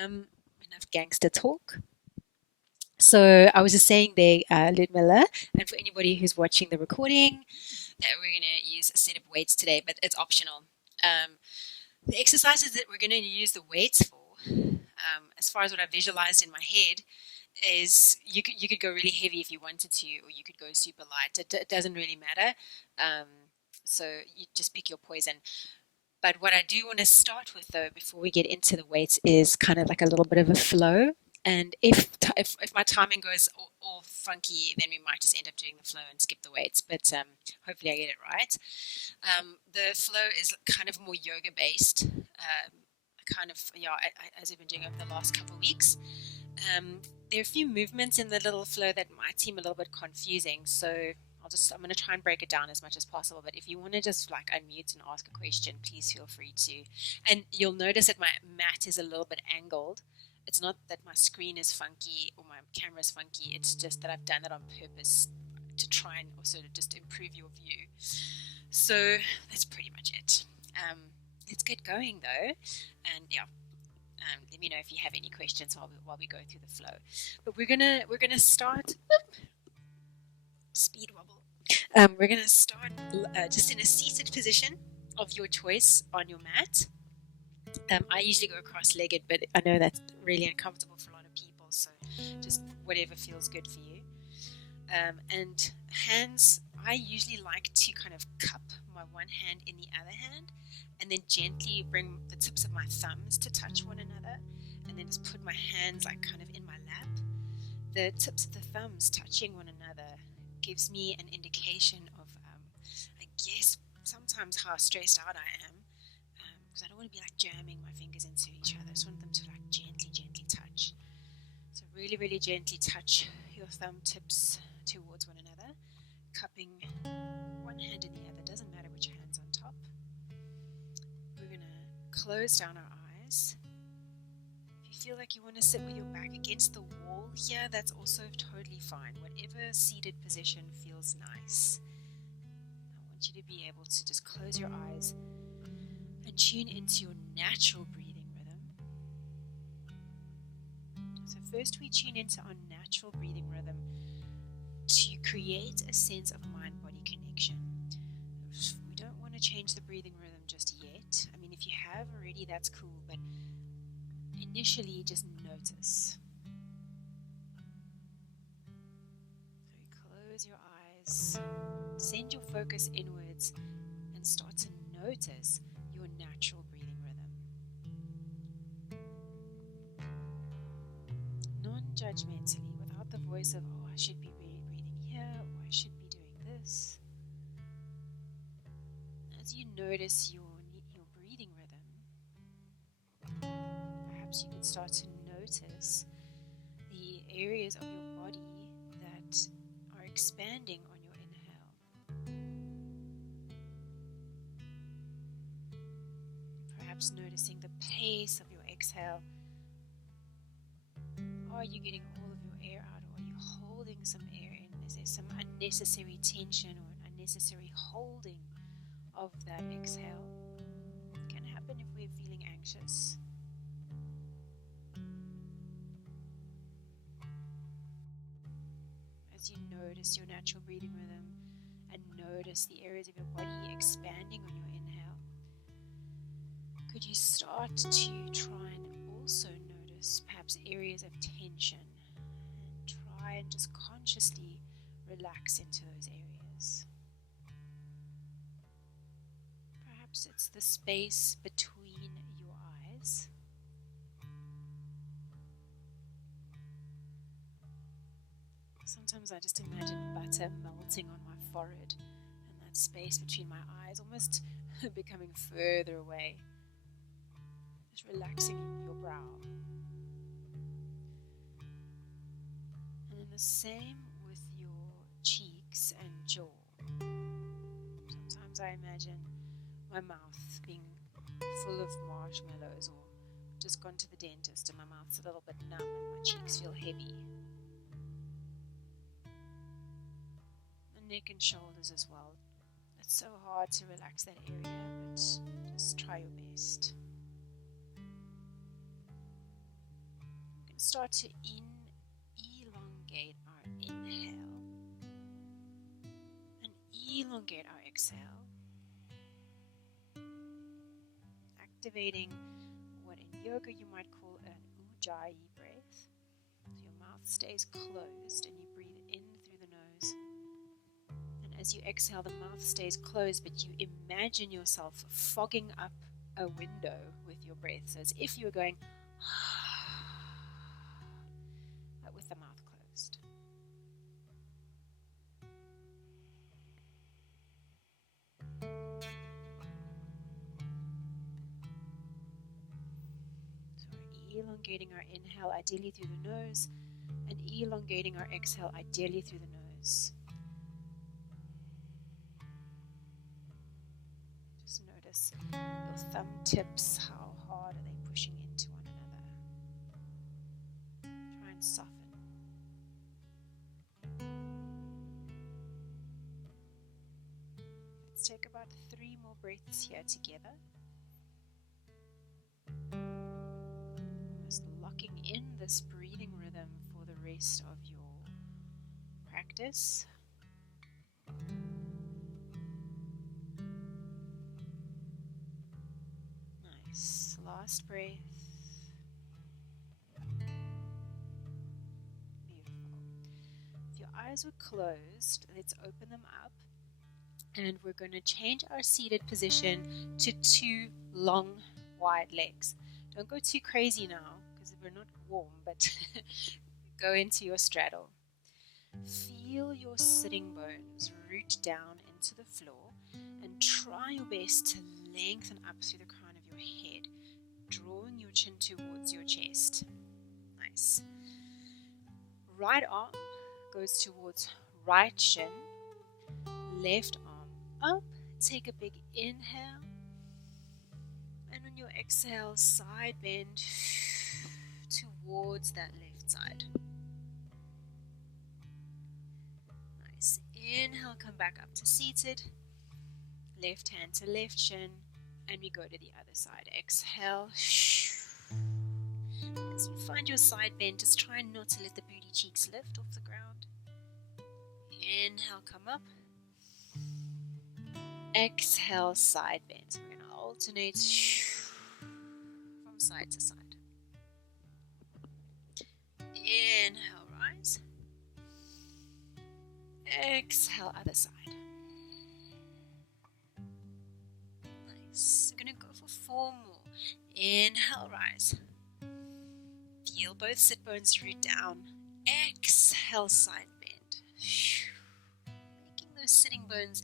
Enough gangster talk. So I was just saying there, Ludmilla, and for anybody who's watching the recording, that we're going to use a set of weights today, but it's optional. Um, the exercises that we're going to use the weights for, as far as what I visualized in my head, is you could go really heavy if you wanted to, or you could go super light. It doesn't really matter. Um, so you just pick your poison. But what I do want to start with, though, before we get into the weights, is kind of like a little bit of a flow. And if my timing goes all funky, then we might just end up doing the flow and skip the weights. But hopefully, I get it right. The flow is kind of more yoga based. Kind of, yeah, as I've been doing over the last couple of weeks. There are a few movements in the little flow that might seem a little bit confusing, so I'm going to try and break it down as much as possible. But if you want to just like unmute and ask a question, please feel free to. And you'll notice that my mat is a little bit angled. It's not that my screen is funky or my camera is funky. It's just that I've done it on purpose to try and also to just improve your view. So that's pretty much it. Let's get going though, and yeah, let me know if you have any questions while we go through the flow. But we're gonna start speed wobble. We're gonna start just in a seated position of your choice on your mat. I usually go cross-legged, but I know that's really uncomfortable for a lot of people. So just whatever feels good for you. And hands, I usually like to kind of cup my one hand in the other hand and then gently bring the tips of my thumbs to touch one another and then just put my hands like kind of in my lap. The tips of the thumbs touching one another gives me an indication of, I guess, sometimes how stressed out I am because I don't want to be like jamming my fingers into each other. I just want them to like gently, gently touch. So really, really gently touch your thumb tips towards one another, cupping one hand in the other, doesn't matter which hand's on top. We're going to close down our eyes. If you feel like you want to sit with your back against the wall here, that's also totally fine. Whatever seated position feels nice. I want you to be able to just close your eyes and tune into your natural breathing rhythm. So first we tune into our natural breathing rhythm to create a sense of mind-body connection. We don't want to change the breathing rhythm just yet. I mean, if you have already, that's cool, but initially just notice. So close your eyes, send your focus inwards, and start to notice your natural breathing rhythm. Non-judgmentally, without the voice of, oh, I should be breathing here, or I should be doing this. As you notice your breathing rhythm, perhaps you can start to notice the areas of your body that are expanding on your inhale. Perhaps noticing the pace of your exhale. Are you getting all of your air out, or are you holding some air in? Is there some unnecessary tension or an unnecessary holding of that exhale? It can happen if we're feeling anxious. As you notice your natural breathing rhythm and notice the areas of your body expanding on your inhale, could you start to try and also notice perhaps areas of tension and try and just consciously relax into those areas? Perhaps it's the space between your eyes. Sometimes I just imagine butter melting on my forehead and that space between my eyes almost becoming further away. Just relaxing your brow. And then the same with your cheeks and jaw. Sometimes I imagine my mouth being full of marshmallows, or just gone to the dentist and my mouth's a little bit numb and my cheeks feel heavy. The neck and shoulders as well. It's so hard to relax that area, but just try your best. start to elongate our inhale and elongate our exhale, activating what in yoga you might call an ujjayi breath. So your mouth stays closed and you breathe in through the nose. And as you exhale, the mouth stays closed, but you imagine yourself fogging up a window with your breath. So as if you were going but with the mouth closed. So we're elongating our inhale ideally through the nose and elongating our exhale ideally through the nose. Just notice your thumb tips, how hard are they pushing into one another. Try and soften. Let's take about 3 more breaths here together. Almost locking in this breathing rhythm for the rest of your practice. Nice. Last breath. Beautiful. If your eyes were closed, let's open them up. And we're going to change our seated position to 2 long, wide legs. Don't go too crazy now because we're not warm, but go into your straddle. Feel your sitting bones root down into the floor and try your best to lengthen up through the crown of your head, drawing your chin towards your chest. Nice. Right arm goes towards right shin, left arm up. Take a big inhale, and on your exhale, side bend towards that left side. Nice. Inhale, come back up to seated, left hand to left shin, and we go to the other side. Exhale. As you find your side bend, just try not to let the booty cheeks lift off the ground. Inhale, come up. Exhale, side bend. So we're going to alternate from side to side. Inhale, rise. Exhale, other side. Nice. We're going to go for 4 more. Inhale, rise. Feel both sit bones root down. Exhale, side bend. Making those sitting bones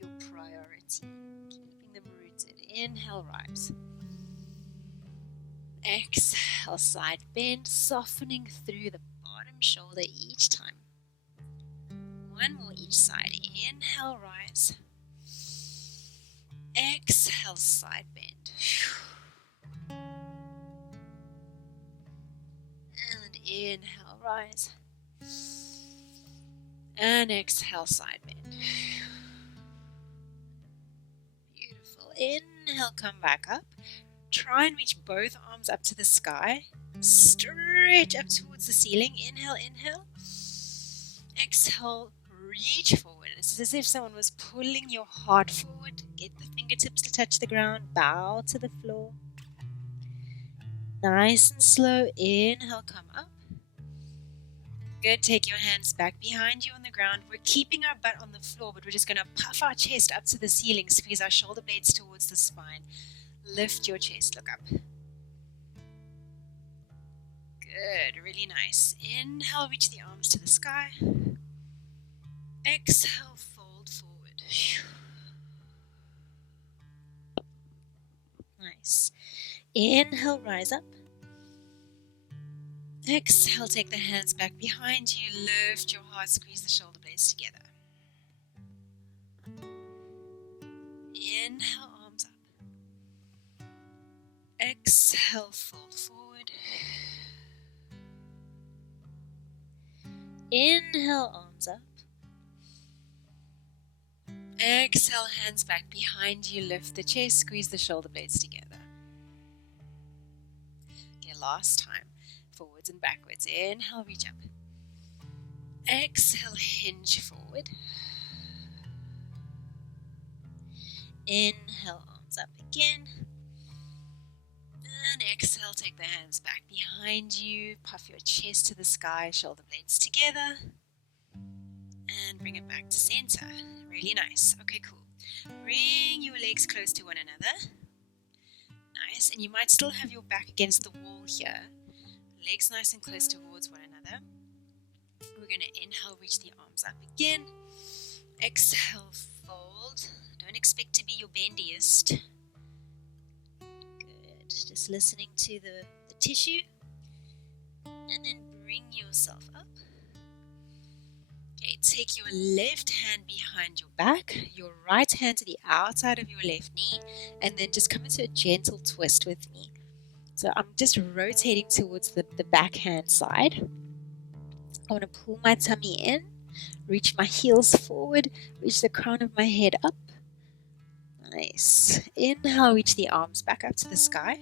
your priority, keeping them rooted. Inhale, rise. Exhale, side bend, softening through the bottom shoulder each time. 1 more each side. Inhale, rise. Exhale, side bend. And inhale, rise. And exhale, side bend. Beautiful. Inhale, come back up. Try and reach both arms up to the sky. Stretch up towards the ceiling. Inhale, inhale. Exhale, reach forward. This is as if someone was pulling your heart forward. Get the fingertips to touch the ground. Bow to the floor. Nice and slow. Inhale, come up. Good. Take your hands back behind you on the ground. We're keeping our butt on the floor, but we're just going to puff our chest up to the ceiling. Squeeze our shoulder blades towards the spine. Lift your chest. Look up. Good. Really nice. Inhale, reach the arms to the sky. Exhale, fold forward. Nice. Inhale, rise up. Exhale, take the hands back behind you. Lift your heart, squeeze the shoulder blades together. Inhale, arms up. Exhale, fold forward. Inhale, arms up. Exhale, hands back behind you. Lift the chest, squeeze the shoulder blades together. Okay, last time. forwards and backwards. Inhale, reach up. Exhale, hinge forward. Inhale, arms up again. And exhale, take the hands back behind you. Puff your chest to the sky, shoulder blades together. And bring it back to center. Really nice. Okay, cool. Bring your legs close to one another. Nice. And you might still have your back against the wall here. Legs nice and close towards one another. We're going to inhale, reach the arms up again. Exhale, fold. Don't expect to be your bendiest. Good. Just listening to the tissue. And then bring yourself up. Okay, take your left hand behind your back, your right hand to the outside of your left knee, and then just come into a gentle twist with me. So I'm just rotating towards the backhand side. I want to pull my tummy in, reach my heels forward, reach the crown of my head up. Nice. Inhale, reach the arms back up to the sky.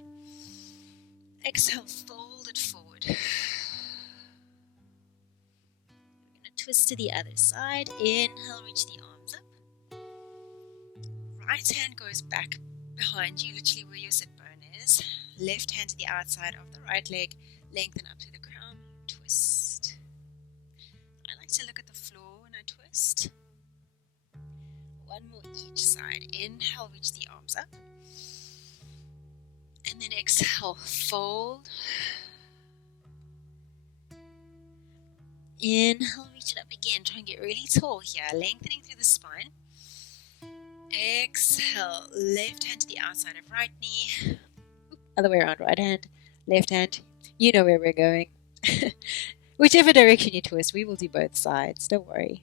Exhale, fold it forward. We're going to twist to the other side. Inhale, reach the arms up. Right hand goes back behind you, literally where your sit bone is. Left hand to the outside of the right leg, lengthen up to the crown, twist. I like to look at the floor when I twist. One more each side. Inhale, reach the arms up. And then exhale, fold. Inhale, reach it up again. Try and get really tall here, lengthening through the spine. Exhale, left hand to the outside of right knee. Other way around, right hand, left hand. You know where we're going. Whichever direction you twist, we will do both sides. Don't worry.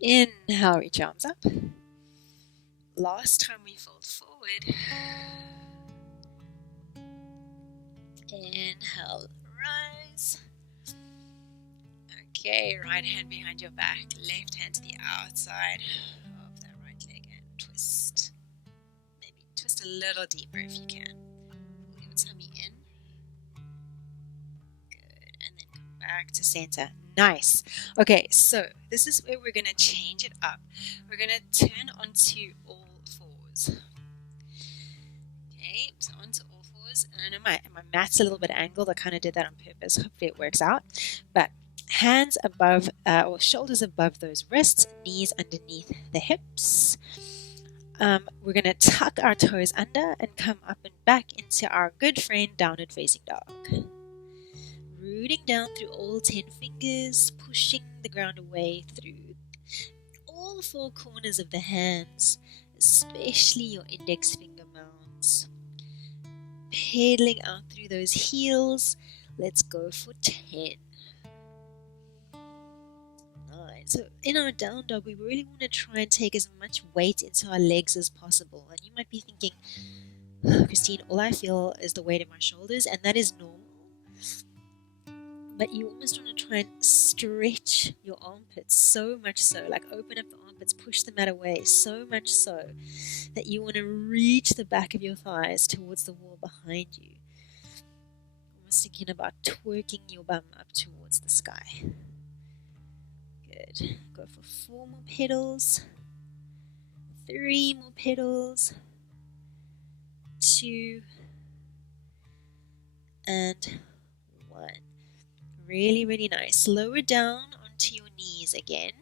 Inhale, reach arms up. Last time we fold forward. Inhale, rise. Okay, right hand behind your back, left hand to the outside of that right leg and twist. Maybe twist a little deeper if you can. Pull your tummy in. Good, and then come back to center. Nice. Okay, so this is where we're going to change it up. We're going to turn onto all fours. Okay, so onto all fours. And I know my mat's a little bit angled. I kind of did that on purpose. Hopefully it works out. But hands above or shoulders above those wrists, knees underneath the hips. We're going to tuck our toes under and come up and back into our good friend downward facing dog. Rooting down through all 10 fingers, pushing the ground away through all 4 corners of the hands, especially your index finger mounds. Pedaling out through those heels. Let's go for 10. 9. So in our down dog, we really want to try and take as much weight into our legs as possible. And you might be thinking, oh, Christine, all I feel is the weight in my shoulders, and that is normal. But you almost want to try and stretch your armpits so much so, like open up the armpits, push the mat away, so much so that you want to reach the back of your thighs towards the wall behind you. Almost thinking about twerking your bum up towards the sky. Good. Go for 4 more pedals, 3 more pedals, 2, and 1. Really, really nice. Lower down onto your knees again.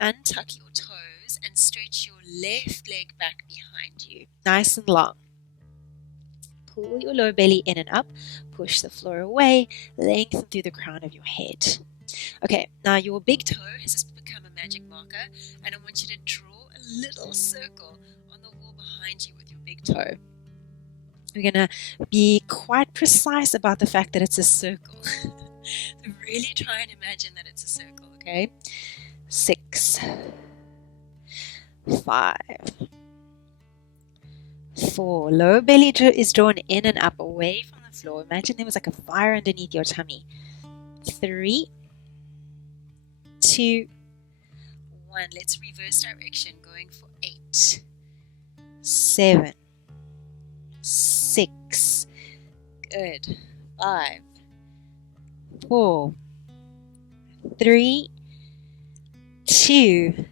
Untuck your toes and stretch your left leg back behind you. Nice and long. Pull your lower belly in and up. Push the floor away. Lengthen through the crown of your head. Okay, now your big toe has just become a magic marker, and I want you to draw a little circle on the wall behind you with your big toe. We're going to be quite precise about the fact that it's a circle. So really try and imagine that it's a circle, okay? 6, 5, 4. Lower belly is drawn in and up away from the floor. Imagine there was like a fire underneath your tummy. 3, 2, 1. Let's reverse direction, going for 8, 7, 6, good, 5, 4, 3, 2,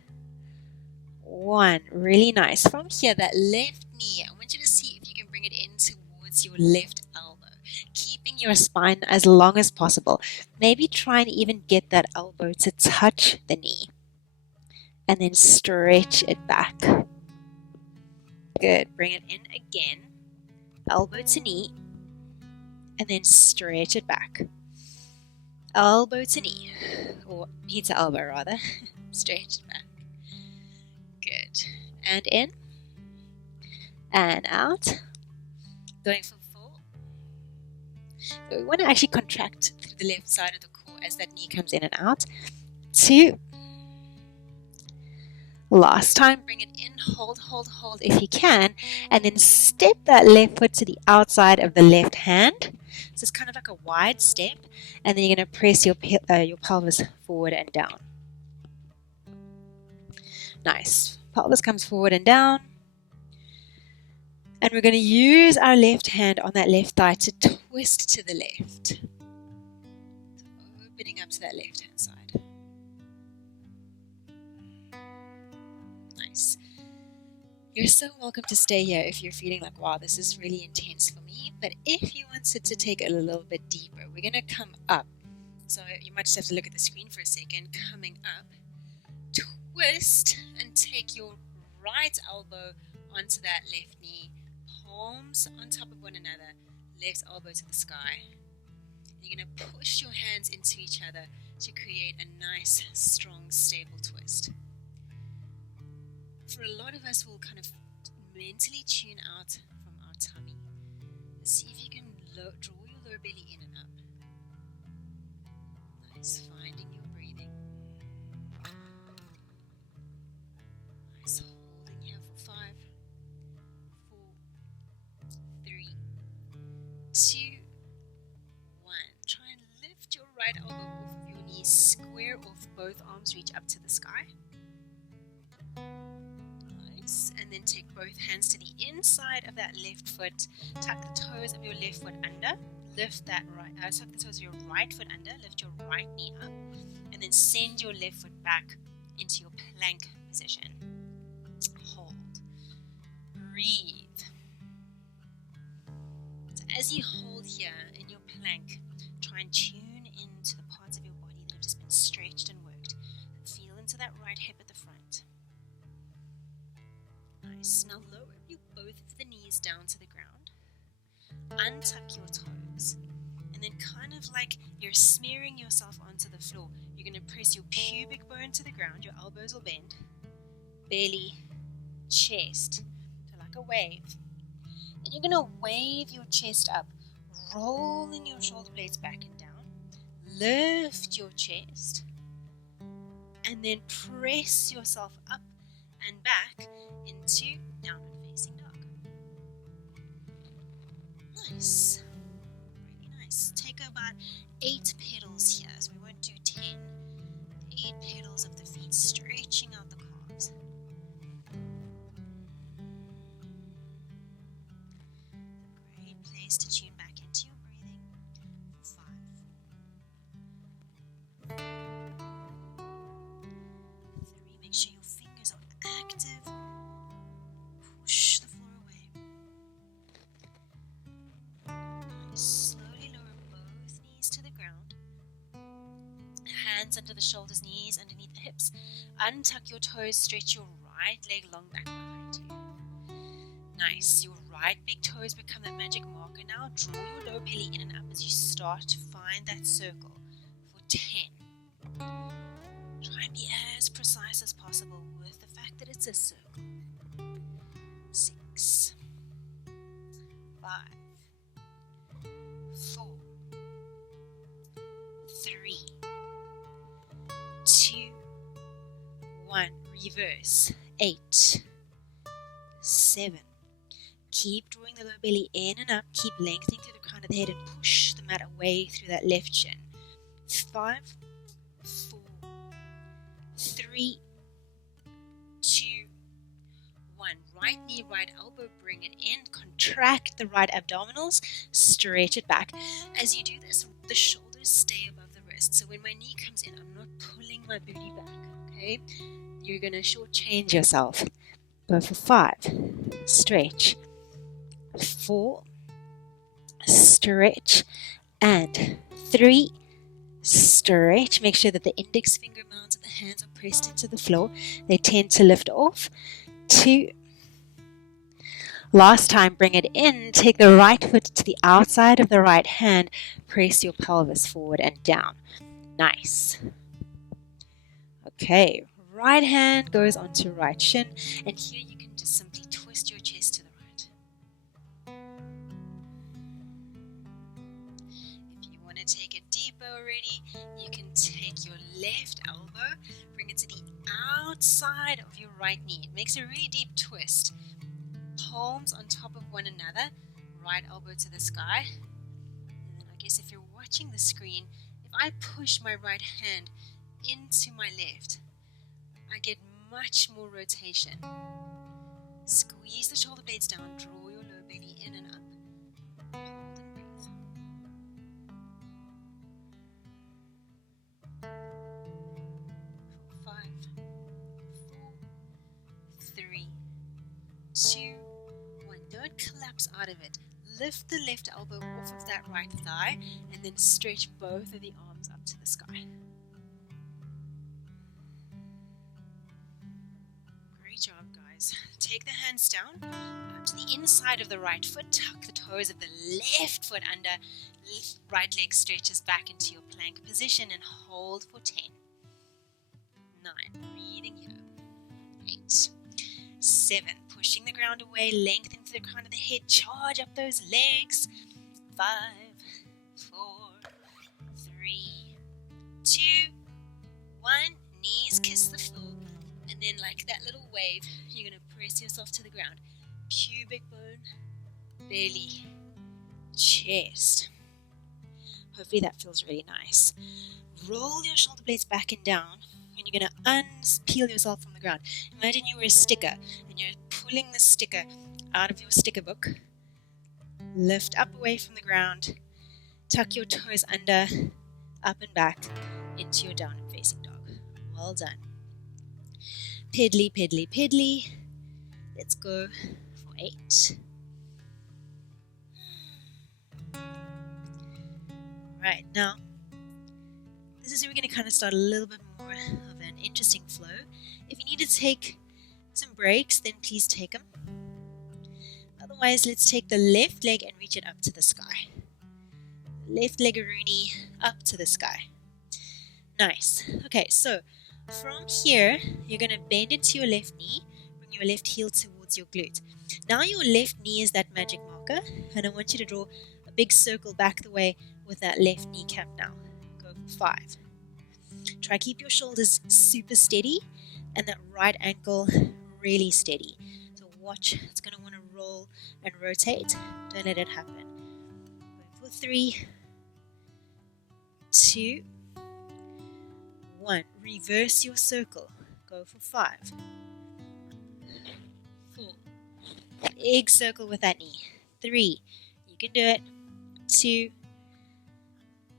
1. Really nice. From here, that left knee, I want you to see if you can bring it in towards your left elbow, keeping your spine as long as possible. Maybe try and even get that elbow to touch the knee, and then stretch it back. Good. Bring it in again, elbow to knee, and then stretch it back. Elbow to knee, or knee to elbow rather. Stretch it back. Good. And in, and out. Going for 4. So we want to actually contract through the left side of the core as that knee comes in and out. 2. Last time, bring it in, hold if you can, and then step that left foot to the outside of the left hand. So it's kind of like a wide step, and then you're going to press your pelvis forward and down. Nice. Pelvis comes forward and down. And we're going to use our left hand on that left thigh to twist to the left. Opening up to that left hand side. Nice. You're so welcome to stay here if you're feeling like, wow, this is really intense for me. But if you wanted to take it a little bit deeper, we're going to come up. So you might just have to look at the screen for a second. Coming up, twist and take your right elbow onto that left knee. Palms on top of one another, left elbow to the sky. You're going to push your hands into each other to create a nice, strong, stable twist. For a lot of us, we'll kind of mentally tune out from our tummy. See if you can draw your lower belly in and up. Nice, finding your breathing. Nice, holding here for 5, 4, 3, 2, 1. Try and lift your right elbow off of your knees. Square off, both arms reach up to the sky. Nice. And then take both hands to the inside of that left foot. Tuck the toes of your left foot under. Lift that right. Tuck the toes of your right foot under. Lift your right knee up. And then send your left foot back into your plank position. Hold. Breathe. As you hold here in your plank, try and tune into the parts of your body that have just been stretched and worked. Feel into that right hip at the front. Nice. Now lower both of the knees down to the ground. Untuck your toes. And then kind of like you're smearing yourself onto the floor, you're going to press your pubic bone to the ground. Your elbows will bend. Belly, chest. So like a wave. And you're going to wave your chest up, rolling your shoulder blades back and down. Lift your chest. And then press yourself up and back into downward facing dog. Nice. Really nice. Take about 8 pedals here. So we won't do 10. 8 pedals of the feet, stretching out the calves. Great place to tune back into your breathing. 5, 4, 3. Make sure your fingers are active. Push the floor away. Nice. Slowly lower both knees to the ground. Hands under the shoulders, knees underneath the hips. Untuck your toes, stretch your right leg long back behind you. Nice. Your right big toes become that magic marker. Now draw your lower belly in and up as you start to find that circle for 10. Try and be as precise as possible with the fact that it's a circle. 6, 5, 4, 3, 2, 1. Reverse. 8, 7. Keep drawing the lower belly in and up. Keep lengthening through the crown of the head and push the mat away through that left shin. 5, 4, 3, 2, 1. right knee, right elbow, bring it in, contract the right abdominals, stretch it back. As you do this, the shoulders stay above the wrist. So when my knee comes in, I'm not pulling my booty back, okay? You're going to shortchange yourself. Go for 5, stretch, 4, stretch, and 3, stretch. Make sure that the index finger mounds of the hands are pressed into the floor. They tend to lift off. 2. Last time, bring it in. Take the right foot to the outside of the right hand. Press your pelvis forward and down. Nice. Okay, right hand goes onto right shin, and here you can just simply twist your chest to the right. If you want to take it deeper already, you can take your left elbow, bring it to the outside of your right knee. It makes a really deep twist. Palms on top of one another, right elbow to the sky. And then I guess if you're watching the screen, if I push my right hand into my left, I get much more rotation. Squeeze the shoulder blades down, draw your low belly in and up. Hold and breathe. 5, 4, 3, 2, 1. Don't collapse out of it. Lift the left elbow off of that right thigh and then stretch both of the arms up to the sky. Great job, guys. Take the hands down to the inside of the right foot. Tuck the toes of the left foot under. Right leg stretches back into your plank position and hold for 10. 9. Breathing here. 8. 7. Pushing the ground away. Lengthen to the crown of the head. Charge up those legs. 5, 4, 3, 2, 1. Knees kiss the floor. And then like that little wave, you're going to press yourself to the ground. Pubic bone, belly, chest. Hopefully that feels really nice. Roll your shoulder blades back and down, and you're going to unpeel yourself from the ground. Imagine you were a sticker, and you're pulling the sticker out of your sticker book. Lift up away from the ground. Tuck your toes under, up and back, into your downward facing dog. Well done. Piddly, piddly, piddly. Let's go for 8. Right, now, this is where we're going to kind of start a little bit more of an interesting flow. If you need to take some breaks, then please take them. Otherwise, let's take the left leg and reach it up to the sky. Left leg Rooney up to the sky. Nice. Okay, so from here, you're going to bend into your left knee, bring your left heel towards your glute. Now your left knee is that magic marker, and I want you to draw a big circle back the way with that left kneecap now. Go for 5. Try keep your shoulders super steady and that right ankle really steady. So watch, it's going to want to roll and rotate. Don't let it happen. Go for 3, 2, 1. Reverse your circle. Go for 5, 4. Big circle with that knee. 3. You can do it. 2,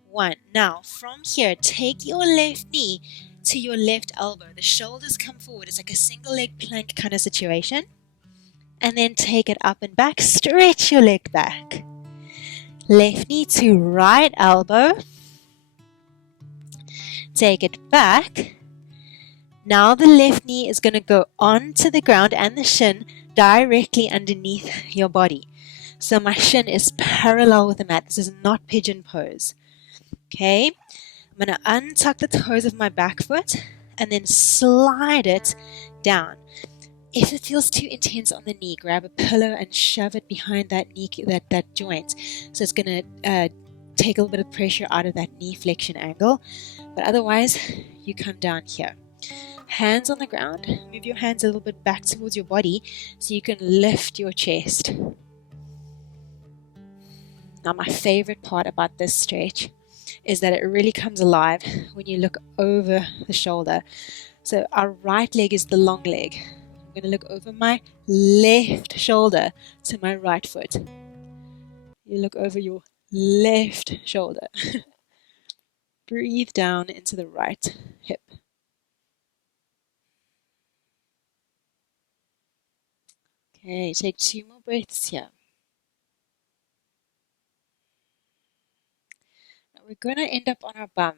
1. Now, from here, take your left knee to your left elbow. The shoulders come forward. It's like a single leg plank kind of situation. And then take it up and back. Stretch your leg back. Left knee to right elbow. Take it back. Now the left knee is going to go onto the ground and the shin directly underneath your body. So my shin is parallel with the mat. This is not pigeon pose. Okay, I'm going to untuck the toes of my back foot and then slide it down. If it feels too intense on the knee, grab a pillow and shove it behind that knee, that joint. So it's going to take a little bit of pressure out of that knee flexion angle. But otherwise, you come down here. Hands on the ground. Move your hands a little bit back towards your body so you can lift your chest. Now, my favorite part about this stretch is that it really comes alive when you look over the shoulder. So our right leg is the long leg. I'm going to look over my left shoulder to my right foot. You look over your left shoulder. Breathe down into the right hip. Okay, take 2 more breaths here. Now we're going to end up on our bum.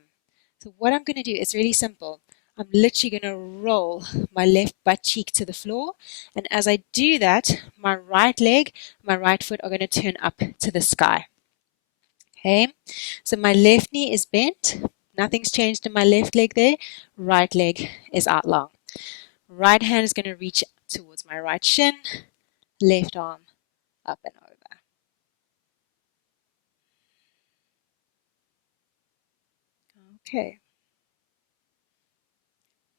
So what I'm going to do is really simple. I'm literally going to roll my left butt cheek to the floor. And as I do that, my right leg, my right foot are going to turn up to the sky. Okay, so my left knee is bent. Nothing's changed in my left leg there. Right leg is out long. Right hand is going to reach towards my right shin. Left arm up and over. Okay,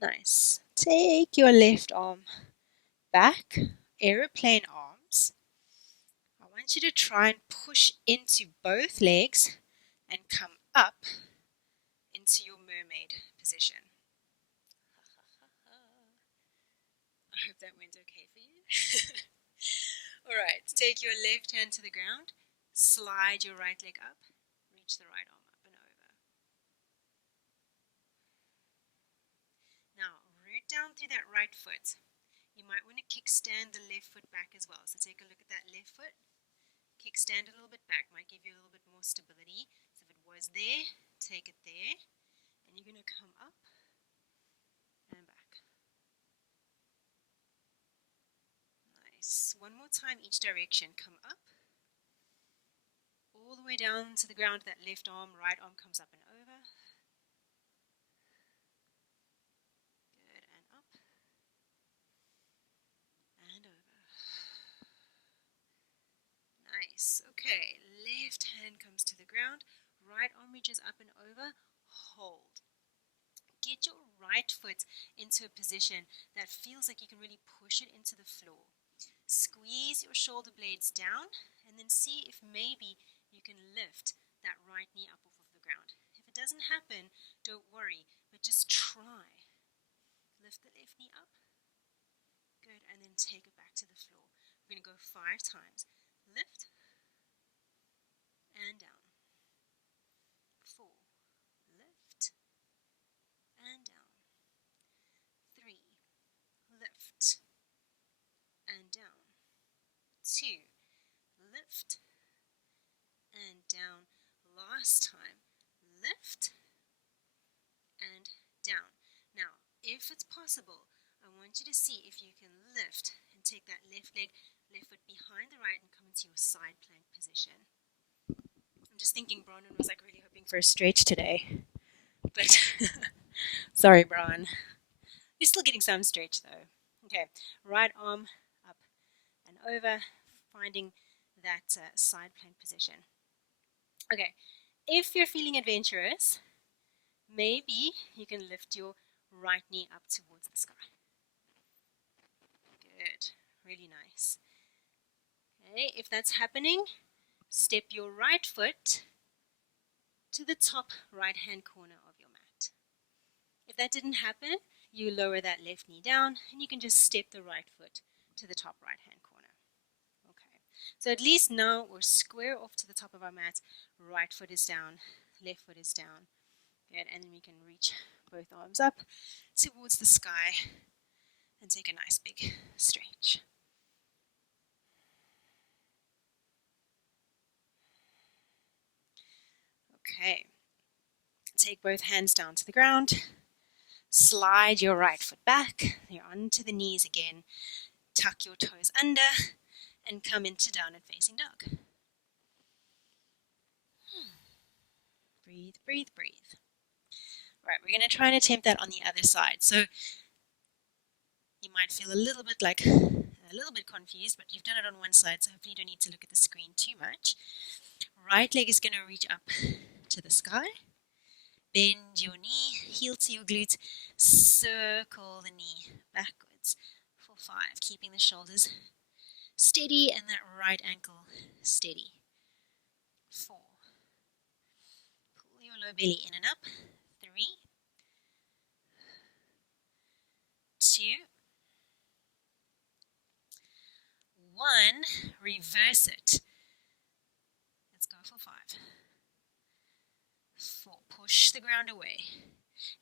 nice. Take your left arm back, aeroplane arms. I want you to try and push into both legs and come up into your mermaid position. I hope that went okay for you. Alright, take your left hand to the ground, slide your right leg up, reach the right arm up and over. Now, root down through that right foot. You might want to kickstand the left foot back as well. So take a look at that left foot. Kickstand a little bit back, might give you a little bit more stability. So if it was there, take it there. And you're going to come up and back. Nice. One more time each direction. Come up. All the way down to the ground. That left arm, right arm comes up and over. Good. And up. And over. Nice. Okay. Left hand comes to the ground. Right arm reaches up and over. Hold. Get your right foot into a position that feels like you can really push it into the floor. Squeeze your shoulder blades down and then see if maybe you can lift that right knee up off of the ground. If it doesn't happen, don't worry, but just try. Lift the left knee up. Good, and then take it back to the floor. We're going to go 5 times. Lift and down. 4. Lift and down. 3. Lift and down. 2. Lift and down. Last time. Lift and down. Now, if it's possible, I want you to see if you can lift and take that left leg, left foot behind the right and come into your side plank position. I'm just thinking Bronwyn was like really hoping for a stretch today. But sorry, Bron. You're still getting some stretch though. Okay, right arm up and over, finding that side plank position. Okay, if you're feeling adventurous, maybe you can lift your right knee up towards the sky. Good, really nice. Okay, if that's happening, step your right foot to the top right hand corner of your mat. If that didn't happen, you lower that left knee down and you can just step the right foot to the top right hand corner. Okay, so at least now we're square off to the top of our mat. Right foot is down, left foot is down. Good, and then we can reach both arms up towards the sky and take a nice big stretch. Okay, take both hands down to the ground. Slide your right foot back. You're onto the knees again. Tuck your toes under and come into downward facing dog. Breathe, breathe, breathe. Right, we're going to try and attempt that on the other side. So you might feel a little bit confused, but you've done it on one side, so hopefully you don't need to look at the screen too much. Right leg is going to reach up to the sky. Bend your knee, heel to your glute, circle the knee backwards for 5, keeping the shoulders steady and that right ankle steady. 4. Pull your low belly in and up. 3, 2, reverse it. Let's go for 5. 4, push the ground away.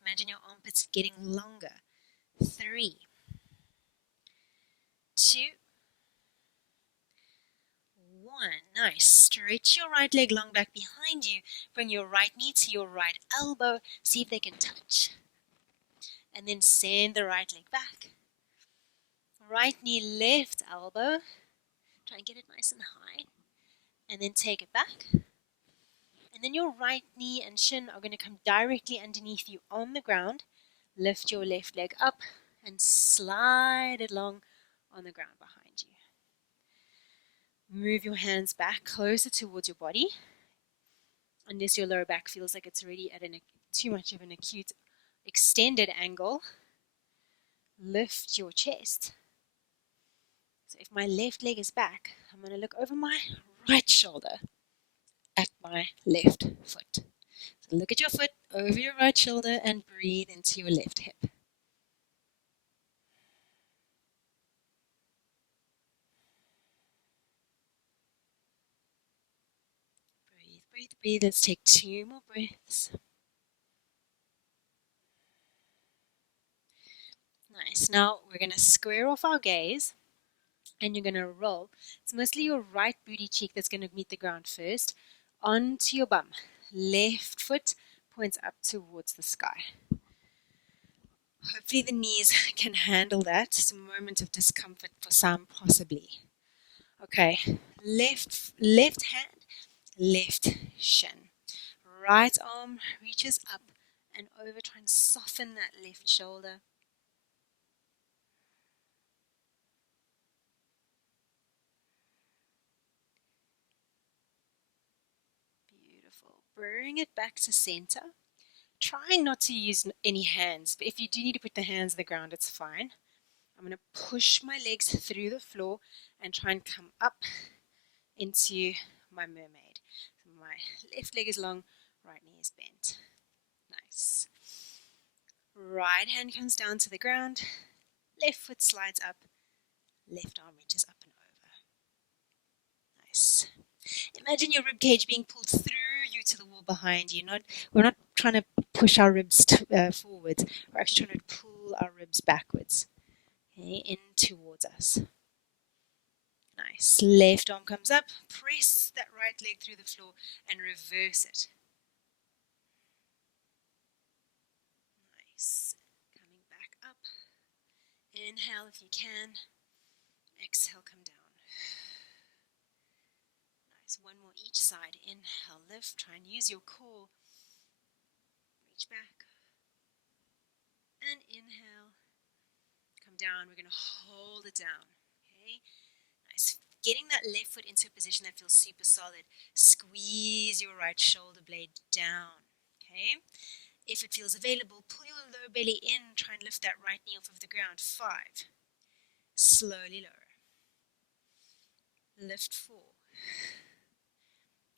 Imagine your armpits getting longer. 3, 2, 1. Nice. Stretch your right leg long back behind you. Bring your right knee to your right elbow. See if they can touch. And then send the right leg back. Right knee, left elbow. Try and get it nice and high. And then take it back. And then your right knee and shin are going to come directly underneath you on the ground. Lift your left leg up and slide it long on the ground behind you. Move your hands back closer towards your body. Unless your lower back feels like it's already at too much of an acute extended angle, lift your chest. So if my left leg is back, I'm going to look over my right shoulder at my left foot. So look at your foot over your right shoulder and breathe into your left hip. Breathe, breathe, breathe. Let's take 2 more breaths. Nice. Now we're going to square off our gaze and you're going to roll. It's mostly your right booty cheek that's going to meet the ground first. Onto your bum. Left foot points up towards the sky. Hopefully the knees can handle that. It's a moment of discomfort for some, possibly. Okay, left hand, left shin. Right arm reaches up and over. Try and soften that left shoulder. Beautiful. Bring it back to center. Trying not to use any hands, but if you do need to put the hands on the ground, it's fine. I'm going to push my legs through the floor and try and come up into my mermaid. So my left leg is long, right knee is bent. Nice. Right hand comes down to the ground, left foot slides up, left arm reaches up and over. Nice. Imagine your rib cage being pulled through you to the wall behind you. We're not trying to push our ribs forwards. We're actually trying to pull our ribs backwards, okay, in towards us. Nice. Left arm comes up. Press that right leg through the floor and reverse it. Nice. Coming back up. Inhale if you can. Exhale, come down. Nice. One more each side. Inhale, lift. Try and use your core. Reach back. And inhale. Come down. We're going to hold it down. Okay. Nice. Getting that left foot into a position that feels super solid. Squeeze your right shoulder blade down. Okay. If it feels available, pull your lower belly in. Try and lift that right knee off of the ground. 5. Slowly lower. Lift 4.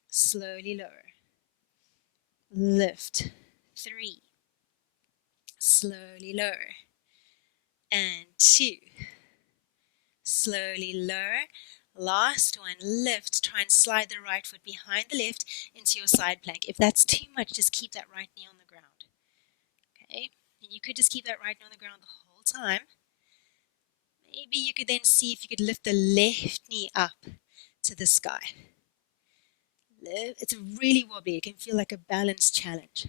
Slowly lower. Lift 3. Slowly lower. And 2. Slowly lower. Last one, lift. Try and slide the right foot behind the left into your side plank. If that's too much, just keep that right knee on the ground. Okay? And you could just keep that right knee on the ground the whole time. Maybe you could then see if you could lift the left knee up to the sky. It's really wobbly. It can feel like a balance challenge.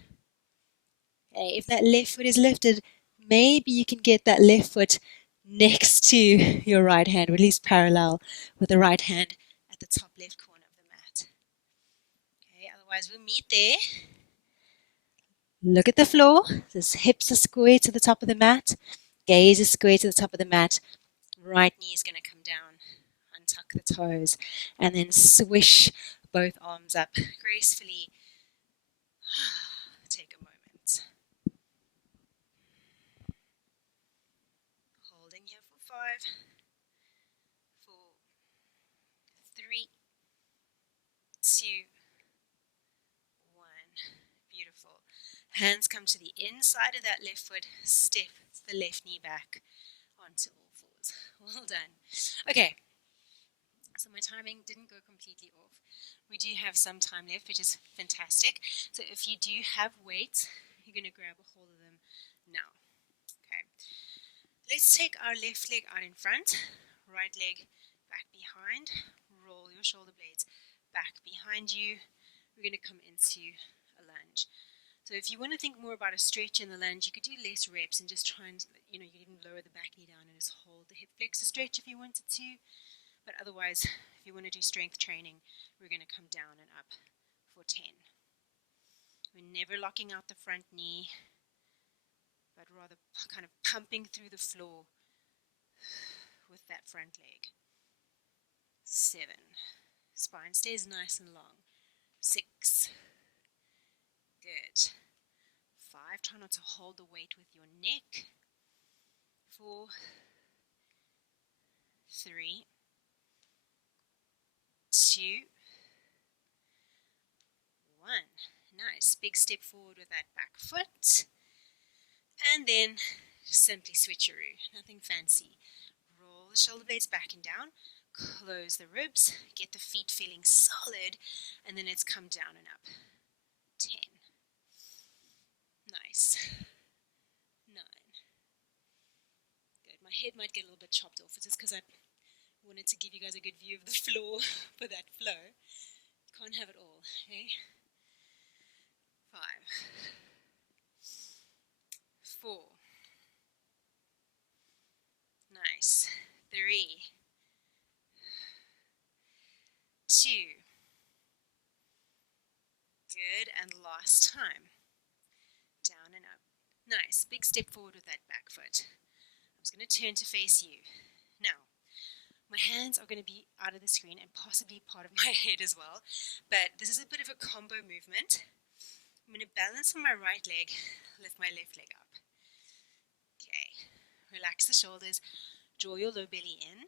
Okay, if that left foot is lifted, maybe you can get that left foot next to your right hand, or at least parallel with the right hand at the top left corner of the mat. Okay, otherwise we'll meet there. Look at the floor. This hips are square to the top of the mat. Gaze is square to the top of the mat. Right knee is going to come down. Untuck the toes. And then swish both arms up gracefully. Take a moment. Holding here for 5, 4, 3, 2, 1. Beautiful. Hands come to the inside of that left foot. Step the left knee back onto all fours. Well done. Okay. So my timing didn't go completely off. We do have some time left, which is fantastic. So if you do have weights, you're going to grab a hold of them now. Okay. Let's take our left leg out in front, right leg back behind. Roll your shoulder blades back behind you. We're going to come into a lunge. So if you want to think more about a stretch in the lunge, you could do less reps and just try and, you can even lower the back knee down and just hold the hip flexor stretch if you wanted to. But otherwise, if you want to do strength training, we're going to come down and up for 10. We're never locking out the front knee, but rather kind of pumping through the floor with that front leg. 7. Spine stays nice and long. 6. Good. 5. Try not to hold the weight with your neck. 4. 3. 2. 1. Nice. Big step forward with that back foot. And then simply switcheroo. Nothing fancy. Roll the shoulder blades back and down. Close the ribs. Get the feet feeling solid. And then let's come down and up. 10. Nice. 9. Good. My head might get a little bit chopped off. It's just because I wanted to give you guys a good view of the floor for that flow. Can't have it all, okay? 5. 4. Nice. 3. 2. Good. And last time. Down and up. Nice. Big step forward with that back foot. I'm just going to turn to face you. Now, my hands are going to be out of the screen and possibly part of my head as well. But this is a bit of a combo movement. I'm going to balance on my right leg, lift my left leg up. Okay. Relax the shoulders. Draw your low belly in.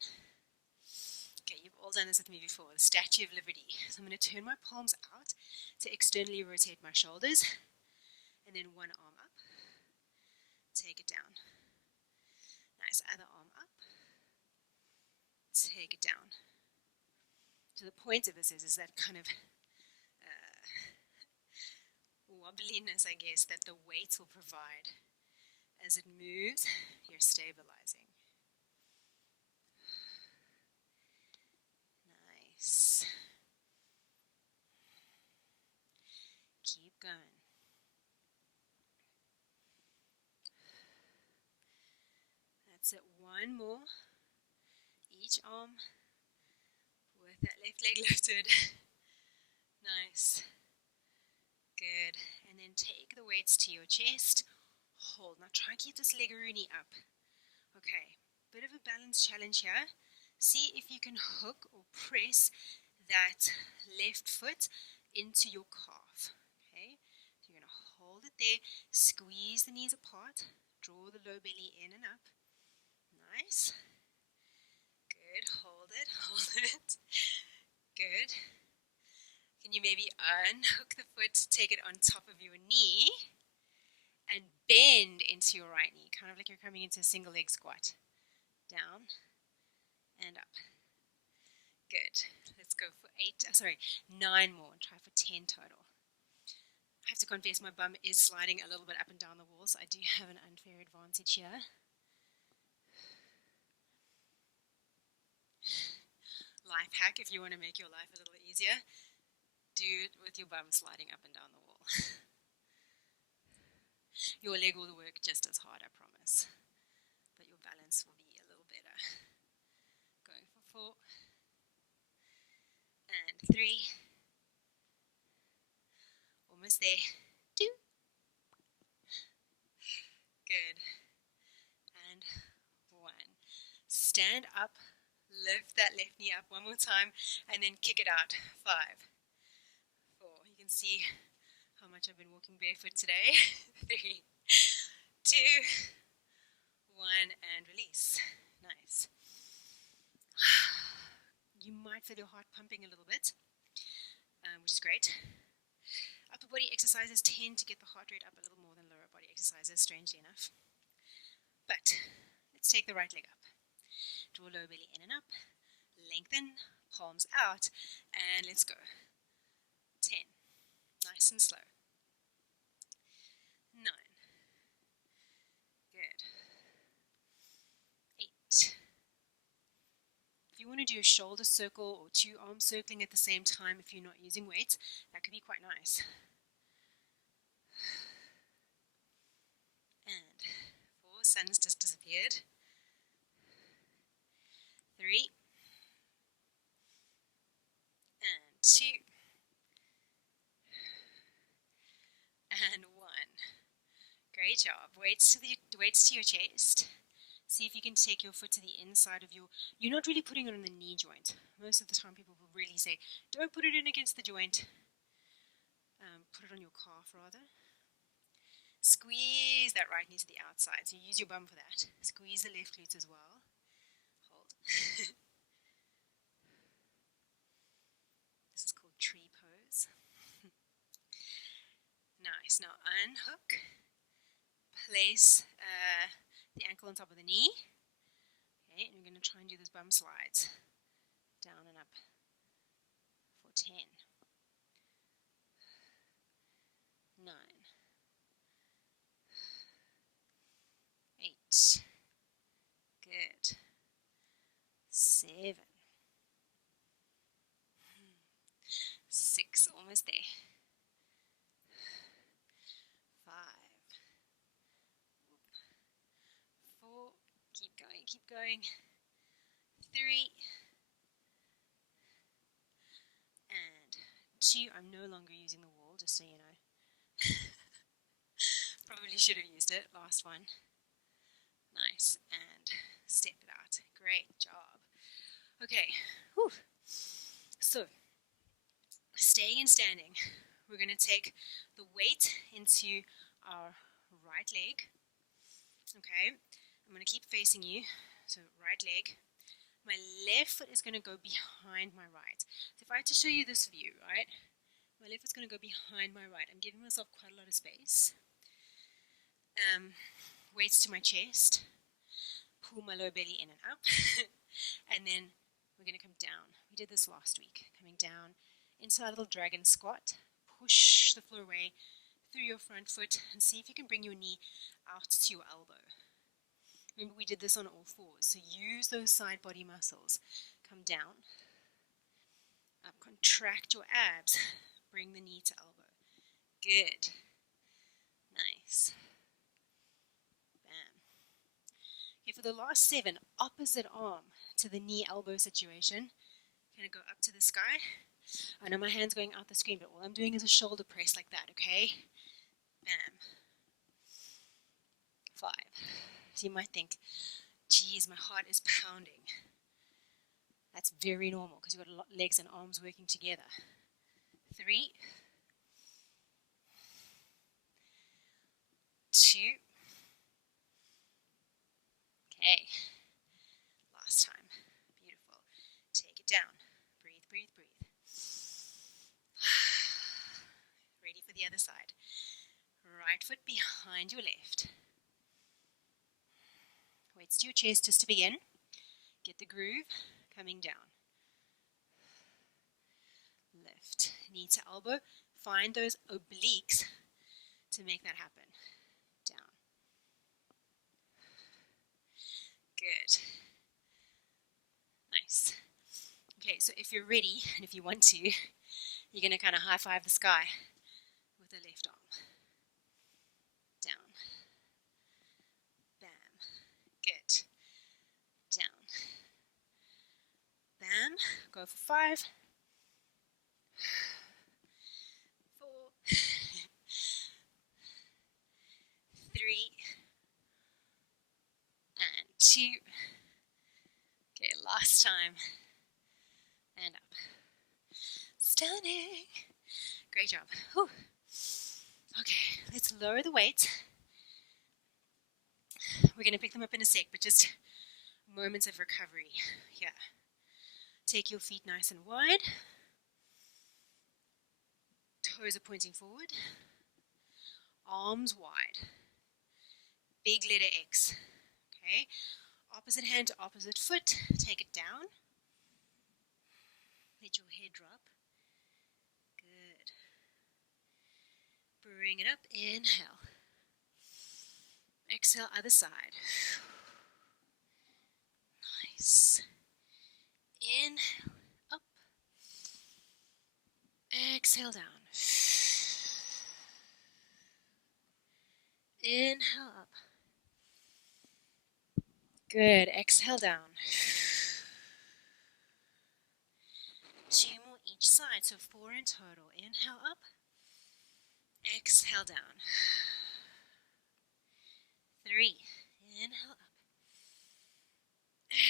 Okay, you've all done this with me before, the Statue of Liberty. So I'm going to turn my palms out to externally rotate my shoulders. And then one arm up. Take it down. Nice. Other arm up. Take it down. So the point of this is that kind of wobbliness, I guess, that the weights will provide. As it moves, you're stabilizing. Nice. Keep going. That's it. One more. Each arm with that left leg lifted. Nice. Good. And then take the weights to your chest. Hold. Now try and keep this leggeroonie up. Okay. Bit of a balance challenge here. See if you can hook or press that left foot into your calf. Okay. So you're going to hold it there. Squeeze the knees apart. Draw the low belly in and up. Nice. Good. Hold it. Hold it. Good. Can you maybe unhook the foot, take it on top of your knee, and bend into your right knee, kind of like you're coming into a single leg squat. Down and up. Good. Let's go for 9 more and try for 10 total. I have to confess my bum is sliding a little bit up and down the wall, so I do have an unfair advantage here. Life hack, if you want to make your life a little easier, do it with your bum sliding up and down the wall. Your leg will work just as hard, I promise. But your balance will be a little better. Going for 4. And 3. Almost there. 2. Good. And 1. Stand up. Lift that left knee up one more time. And then kick it out. 5. 4. You can see how much I've been walking barefoot today. 3. 2. 1. And release. Nice. You might feel your heart pumping a little bit, which is great. Upper body exercises tend to get the heart rate up a little more than lower body exercises, strangely enough. But let's take the right leg up. Draw low belly in and up. Lengthen. palms out, and let's go. 10, nice and slow. 9, good. 8. If you want to do a shoulder circle or 2 arms circling at the same time if you're not using weights, that could be quite nice. And 4, sun's just disappeared. 3, and 2, and 1. Great job. Weights to your chest. See if you can take your foot to the inside of you're not really putting it on the knee joint. Most of the time people will really say, don't put it in against the joint. Put it on your calf rather. Squeeze that right knee to the outside. So use your bum for that. Squeeze the left glutes as well. Hold. This is called tree pose. Nice. Now unhook. Place the ankle on top of the knee. Okay, and we're going to try and do those bum slides. Down and up for 10. 9. 8. Good. 7. 6. Almost there. 5. 4. Keep going, keep going. 3. And 2. I'm no longer using the wall, just so you know. Probably should have used it, last one. Nice, and step it out. Great job. Okay, whew. So, staying and standing, we're going to take the weight into our right leg. Okay, I'm going to keep facing you, so right leg. My left foot is going to go behind my right. So if I had to show you this view, right, my left foot's going to go behind my right. I'm giving myself quite a lot of space. Weights to my chest, pull my lower belly in and up, and then we're going to come down. We did this last week, coming down into a little dragon squat. Push the floor away through your front foot and see if you can bring your knee out to your elbow. Remember, we did this on all fours, so use those side body muscles. Come down, up, contract your abs, bring the knee to elbow. Good. Nice. Bam. Okay, for the last 7, opposite arm to the knee elbow situation. Gonna go up to the sky. I know my hand's going out the screen, but all I'm doing is a shoulder press like that, okay? Bam. 5. So you might think, geez, my heart is pounding. That's very normal because you've got legs and arms working together. 3, 2. Okay. Last time. Beautiful. Take it down. Breathe, breathe, breathe. Ready for the other side. Right foot behind your left. Weights to your chest just to begin. Get the groove. Coming down. Lift. Knee to elbow. Find those obliques to make that happen. Down. Good. Nice. Okay, so if you're ready, and if you want to, you're going to kind of high-five the sky with the left arm. Down. Bam. Good. Down. Bam. Go for 5. 4. 3. And 2. Okay, last time. And up. Stunning. Great job. Whew. Okay, let's lower the weight. We're going to pick them up in a sec, but just moments of recovery here. Take your feet nice and wide. Toes are pointing forward. Arms wide. Big letter X. Okay. Opposite hand to opposite foot. Take it down. Let your head drop. Good. Bring it up. Inhale. Exhale, other side. Nice. Inhale, up. Exhale, down. Inhale, up. Good. Exhale, down. 2 more each side, so 4 in total. Inhale, up. Exhale, down. 3. Inhale, up.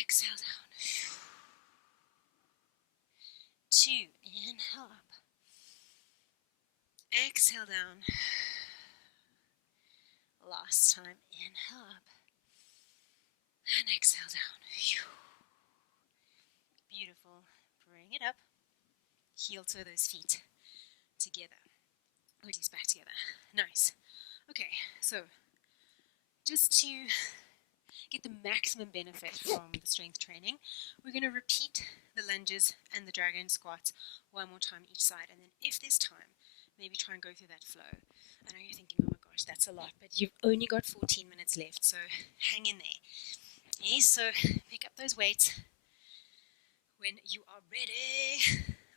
Exhale, down. 2. Inhale, up. Exhale, down. Last time. Inhale, up. And exhale, down. Beautiful. Bring it up. Heel toe those feet together. Bodies back together. Nice. Okay, so just to get the maximum benefit from the strength training, we're going to repeat the lunges and the dragon squats one more time each side, and then if there's time, maybe try and go through that flow. I know you're thinking, oh my gosh, that's a lot, but you've only got 14 minutes left, so hang in there. Okay, so pick up those weights when you are ready.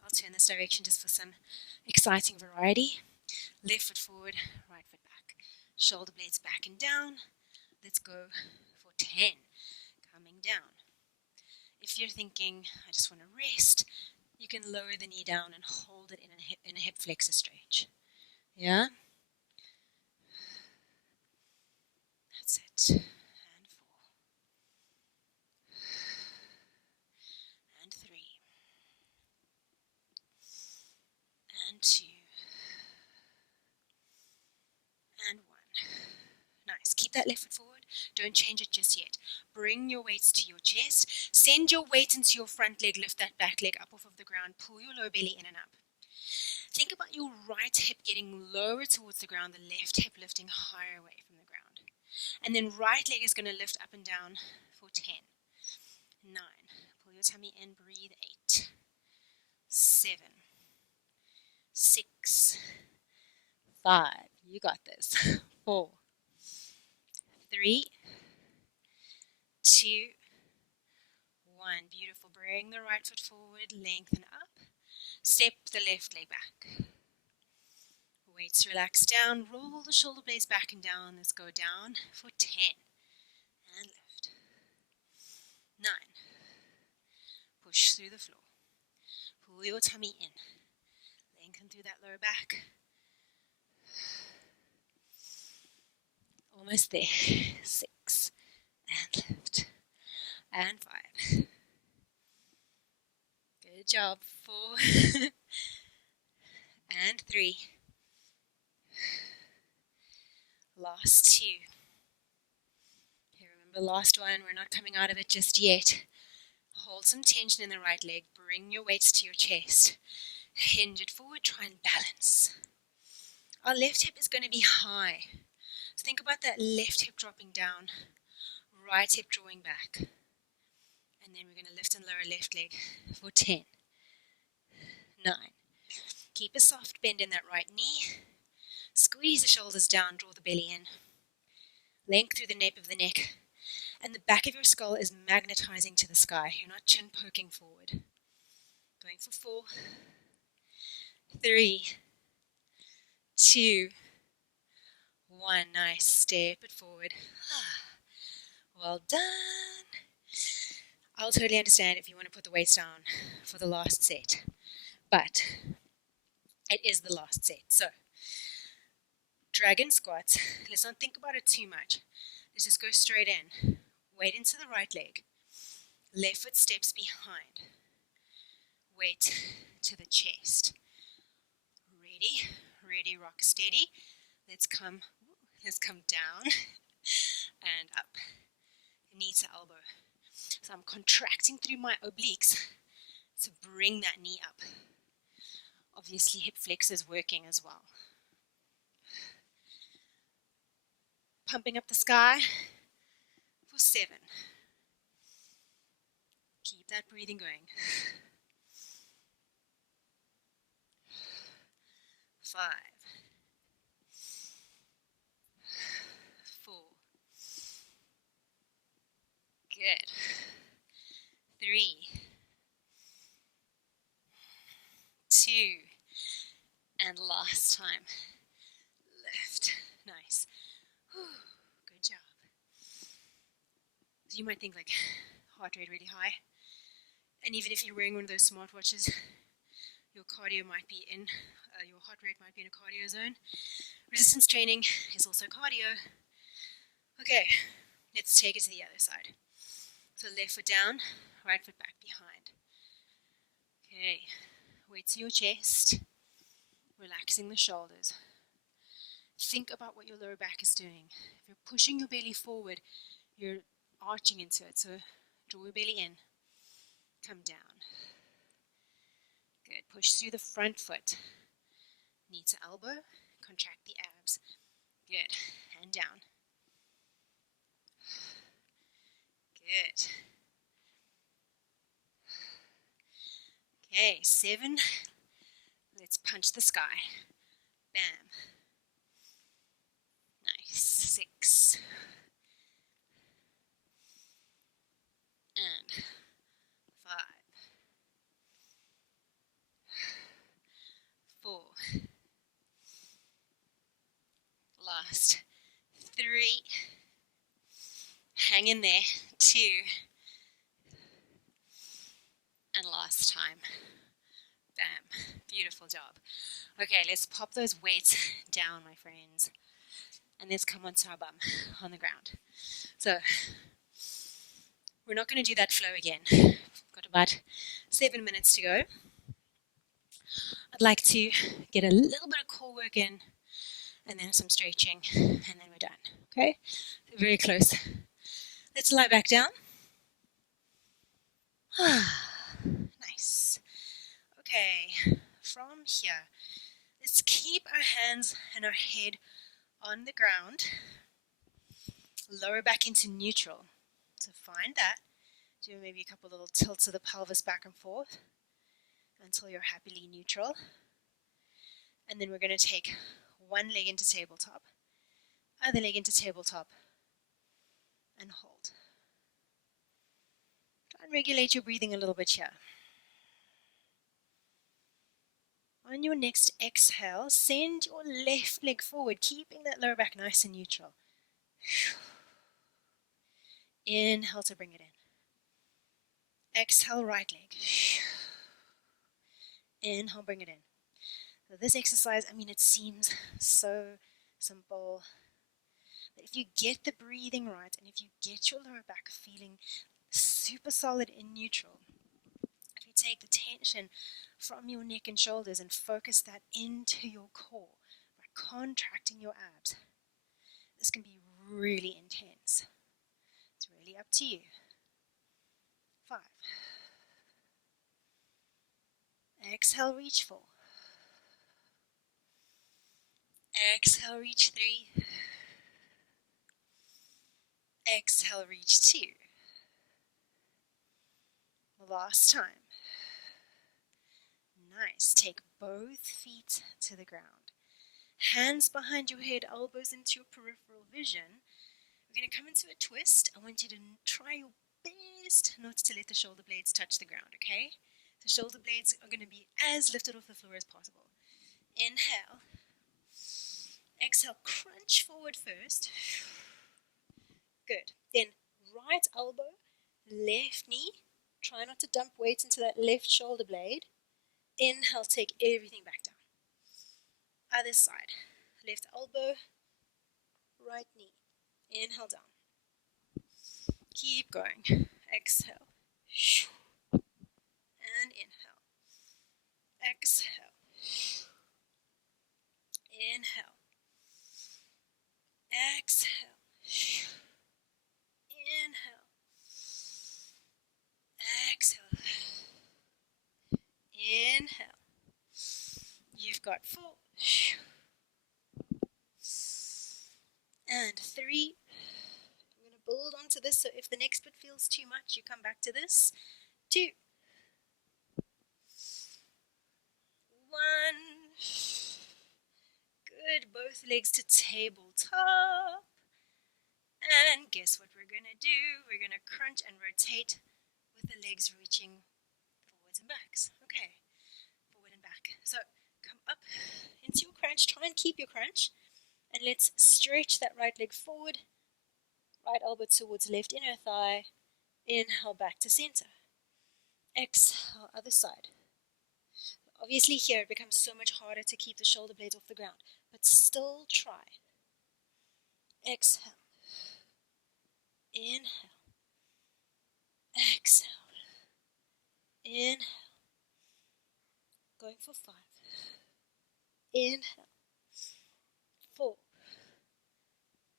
I'll turn this direction just for some exciting variety. Left foot forward, right foot back. Shoulder blades back and down. Let's go for 10. Coming down. If you're thinking, I just want to rest, you can lower the knee down and hold it in a hip flexor stretch. Yeah? That's it. And 4. And 3. And 2. And 1. Nice. Keep that left foot forward. Don't change it just yet. Bring your weights to your chest. Send your weight into your front leg. Lift that back leg up off of the ground. Pull your lower belly in and up. Think about your right hip getting lower towards the ground, the left hip lifting higher away from the ground. And then right leg is going to lift up and down for 10. 9. Pull your tummy in. Breathe. 8. 7. 6. 5. You got this. 4. 3. 2. 1. Beautiful. Bring the right foot forward. Lengthen up. Step the left leg back. Weights relax down. Roll the shoulder blades back and down. Let's go down for 10. And lift. 9. Push through the floor. Pull your tummy in. Lengthen through that lower back. Almost there. 6. And lift. And 5. Good job. 4. And 3. Last 2. Okay, remember last one, we're not coming out of it just yet. Hold some tension in the right leg. Bring your weights to your chest. Hinge it forward. Try and balance. Our left hip is going to be high. So think about that left hip dropping down. Right hip drawing back. And then we're going to lift and lower left leg for 10. 9. Keep a soft bend in that right knee. Squeeze the shoulders down. Draw the belly in. Length through the nape of the neck. And the back of your skull is magnetizing to the sky. You're not chin poking forward. Going for 4, 3, 2, 1. Nice. Step it forward. Well done. I'll totally understand if you want to put the weights down for the last set. But it is the last set. So, dragon squats. Let's not think about it too much. Let's just go straight in. Weight into the right leg. Left foot steps behind. Weight to the chest. Ready, ready, rock steady. Let's come down and up. Knee to elbow. So I'm contracting through my obliques to bring that knee up. Obviously hip flex is working as well. Pumping up the sky for 7. Keep that breathing going. 5, 4, good, 3, 2, and last time, lift, nice, good job. So you might think like heart rate really high, and even if you're wearing one of those smartwatches, your cardio might be in, your heart rate might be in a cardio zone. Resistance training is also cardio. Okay, let's take it to the other side. So left foot down, right foot back behind. Okay, weight to your chest, relaxing the shoulders. Think about what your lower back is doing. If you're pushing your belly forward, you're arching into it. So draw your belly in, come down. Good, push through the front foot. Knee to elbow, contract the abs. Good, and down. Good. Okay, 7. Let's punch the sky. Bam. Nice. 6. And 5. 4. Last. 3. Hang in there. 2. And last time. Bam. Beautiful job. Okay, let's pop those weights down, my friends. And let's come onto our bum on the ground. So, we're not going to do that flow again. We've got about 7 minutes to go. I'd like to get a little bit of core work in, and then some stretching, and then we're done. Okay? Very close. Let's lie back down. Nice. Okay, from here, let's keep our hands and our head on the ground. Lower back into neutral. So find that. Do maybe a couple little tilts of the pelvis back and forth until you're happily neutral. And then we're going to take one leg into tabletop, other leg into tabletop, and hold. Try and regulate your breathing a little bit here. On your next exhale, send your left leg forward, keeping that lower back nice and neutral. Inhale to bring it in. Exhale, right leg. Inhale, bring it in. So this exercise, it seems so simple. But if you get the breathing right, and if you get your lower back feeling super solid in neutral, if you take the tension from your neck and shoulders and focus that into your core by contracting your abs, this can be really intense. It's really up to you. 5. Exhale, reach 4. Exhale, reach 3. Exhale, reach 2. Last time. Nice. Take both feet to the ground. Hands behind your head, elbows into your peripheral vision. We're going to come into a twist. I want you to try your best not to let the shoulder blades touch the ground, okay? The shoulder blades are going to be as lifted off the floor as possible. Inhale. Exhale, crunch forward first. Good. Then right elbow, left knee. Try not to dump weights into that left shoulder blade. Inhale, take everything back down. Other side. Left elbow, right knee. Inhale down. Keep going. Exhale. And inhale. Exhale. Inhale. Exhale. Inhale. Exhale. Inhale. You've got 4. And 3. I'm going to build onto this, so if the next bit feels too much, you come back to this. 2. 1. both legs to tabletop. And guess what we're going to do? We're going to crunch and rotate with the legs reaching forwards and backs. Okay, forward and back. So come up into your crunch. Try and keep your crunch. And let's stretch that right leg forward. Right elbow towards left inner thigh. Inhale back to center. Exhale, other side. Obviously here it becomes so much harder to keep the shoulder blades off the ground, but still try. Exhale. Inhale. Exhale. Inhale. Going for 5. Inhale. 4.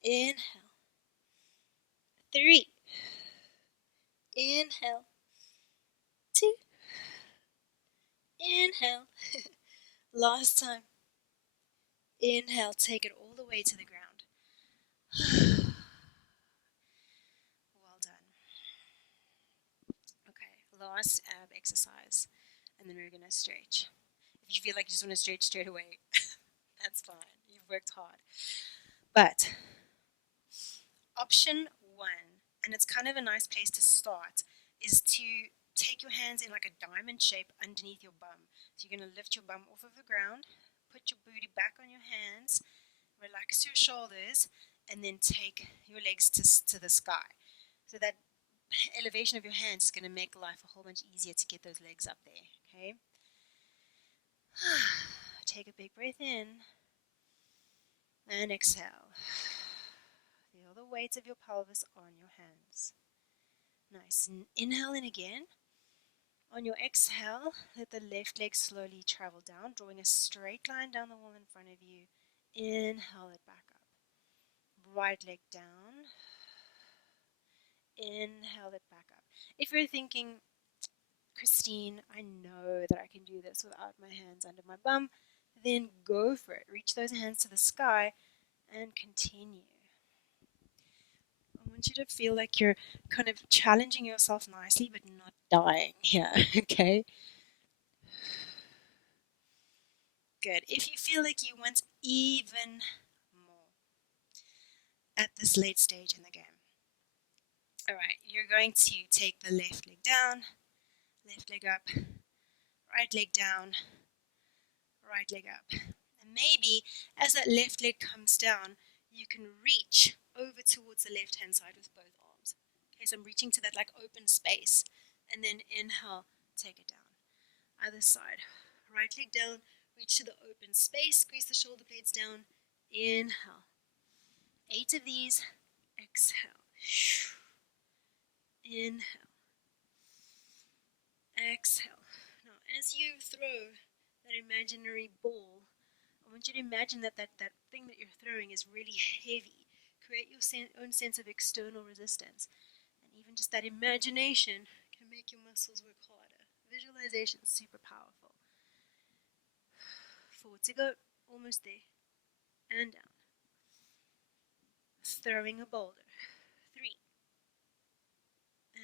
Inhale. 3. Inhale. 2. Inhale. Last time. Inhale, take it all the way to the ground. Well done. Okay, last ab exercise. And then we're going to stretch. If you feel like you just want to stretch straight away, that's fine. You've worked hard. But option 1, and it's kind of a nice place to start, is to take your hands in like a diamond shape underneath your bum. So you're going to lift your bum off of the ground, put your booty back on your hands, relax your shoulders, and then take your legs to the sky. So that elevation of your hands is going to make life a whole bunch easier to get those legs up there, okay? Take a big breath in and exhale. Feel the weight of your pelvis on your hands. Nice. And inhale in again. On your exhale, let the left leg slowly travel down, drawing a straight line down the wall in front of you. Inhale it back up. Right leg down. Inhale it back up. If you're thinking, Christine, I know that I can do this without my hands under my bum, then go for it. Reach those hands to the sky and continue. I want you to feel like you're kind of challenging yourself nicely but not dying here, okay? Good. If you feel like you want even more at this late stage in the game, all right, you're going to take the left leg down, left leg up, right leg down, right leg up. And maybe as that left leg comes down, you can reach over towards the left hand side with both arms. Okay, so I'm reaching to that like open space. And then inhale, take it down. Other side. Right leg down, reach to the open space, squeeze the shoulder blades down. Inhale. 8 of these. Exhale. Inhale. Exhale. Now, as you throw that imaginary ball, I want you to imagine that thing that you're throwing is really heavy. Create your own sense of external resistance. And even just that imagination can make your muscles work harder. Visualization is super powerful. 4 to go. Almost there. And down. Throwing a boulder. 3.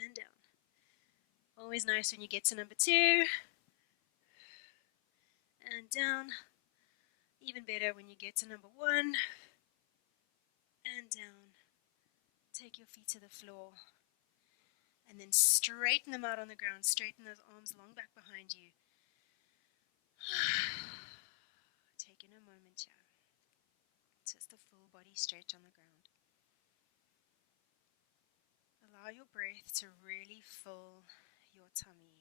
And down. Always nice when you get to number 2. And down. Even better when you get to number 1. And down. Take your feet to the floor. And then straighten them out on the ground. Straighten those arms long back behind you. Taking a moment here. Just a full body stretch on the ground. Allow your breath to really fill your tummy.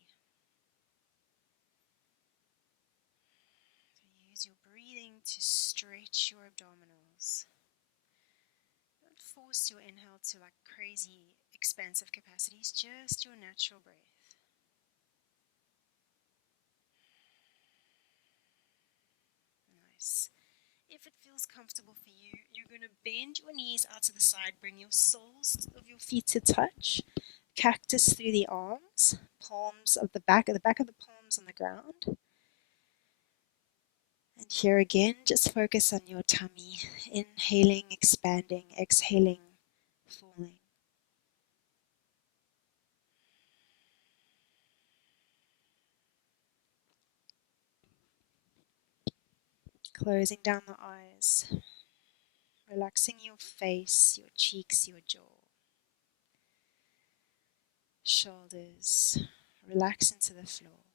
Use your breathing to stretch your abdominals. Don't force your inhale to like crazy expansive capacities, just your natural breath. Nice. If it feels comfortable for you, you're going to bend your knees out to the side, bring your soles of your feet to touch, cactus through the arms, palms of the back of the palms on the ground. And here again, just focus on your tummy, inhaling, expanding, exhaling, falling. Closing down the eyes. Relaxing your face, your cheeks, your jaw, shoulders. Relax into the floor.